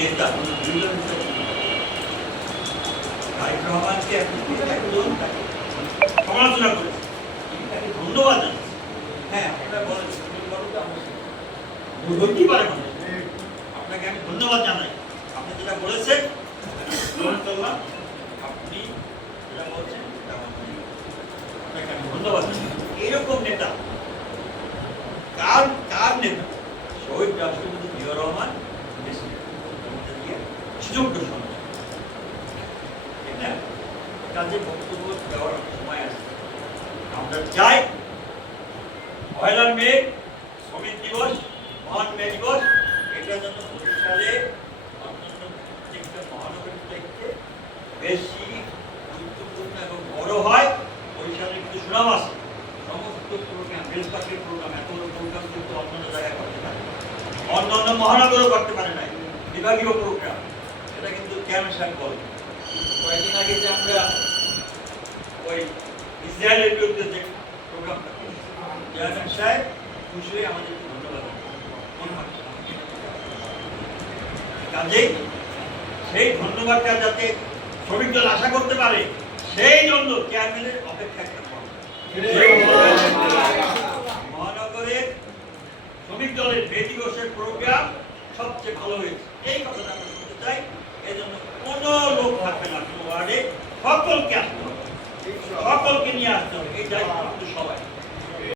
নেতা তারেক রহমানকে একজন সমালোচনা করেছে, তাকে ধন্যবাদ জানাচ্ছি। হ্যাঁ, আপনারা বলেন বুঝতেই পারে মানুষ, আপনাকে আমি ধন্যবাদ জানাই। আপনি যেটা বলেছেন আপনি যেটা বলছেন আপনাকে আমি ধন্যবাদ জানাই। এইরকম নেতা কার কার নেতা? শহীদ রাষ্ট্রপতি জিয়া রহমান সুযোগ্য সমাজ, ঠিক না? কাজে বক্তব্য দেওয়ার সময় আছে। আমরা চাই পয়লা মে শ্রমিক দিবস, মহান মে দিবস, এটা যেন বরিশালে অন্যান্য প্রত্যেকটা মহানগরীর থেকে বেশি গুরুত্বপূর্ণ এবং বড় হয়। বরিশালে কিন্তু সুনাম আছে, সমস্ত প্রোগ্রাম, হেলথ পার্কের প্রোগ্রাম, এত বড় প্রোগ্রাম কিন্তু অন্যান্য জায়গায় করতে পারে, অন্যান্য মহানগরও করতে পারে নাই, বিভাগীয় প্রোগ্রাম। এটা কিন্তু চেয়ারম্যান সাহেব বলেন। কয়েকদিন আগে যে আমরা ওই ইসরায়েলের বিরুদ্ধে যে প্রোগ্রামটা করেছি, চেয়ারম্যান সাহেব খুশি হয়ে আমাদেরকে ধন্যবাদ কাজেই সেই ধন্যবাদটা যাতে শ্রমিক দল আশা করতে পারে, সেই জন্য চেয়ারম্যানের অপেক্ষা করতে হবে। মহানগরের শ্রমিক দলের মে দিবসের প্রোগ্রাম সবচেয়ে ভালো হয়েছে, এই কথাটা আমরা শুনতে চাই। এই জন্য কোনো লোক থাকবে না ওয়ার্ডে, সকলকে আসতে হবে, সকলকে নিয়ে আসতে হবে, এই দায়িত্ব কিন্তু সবাই।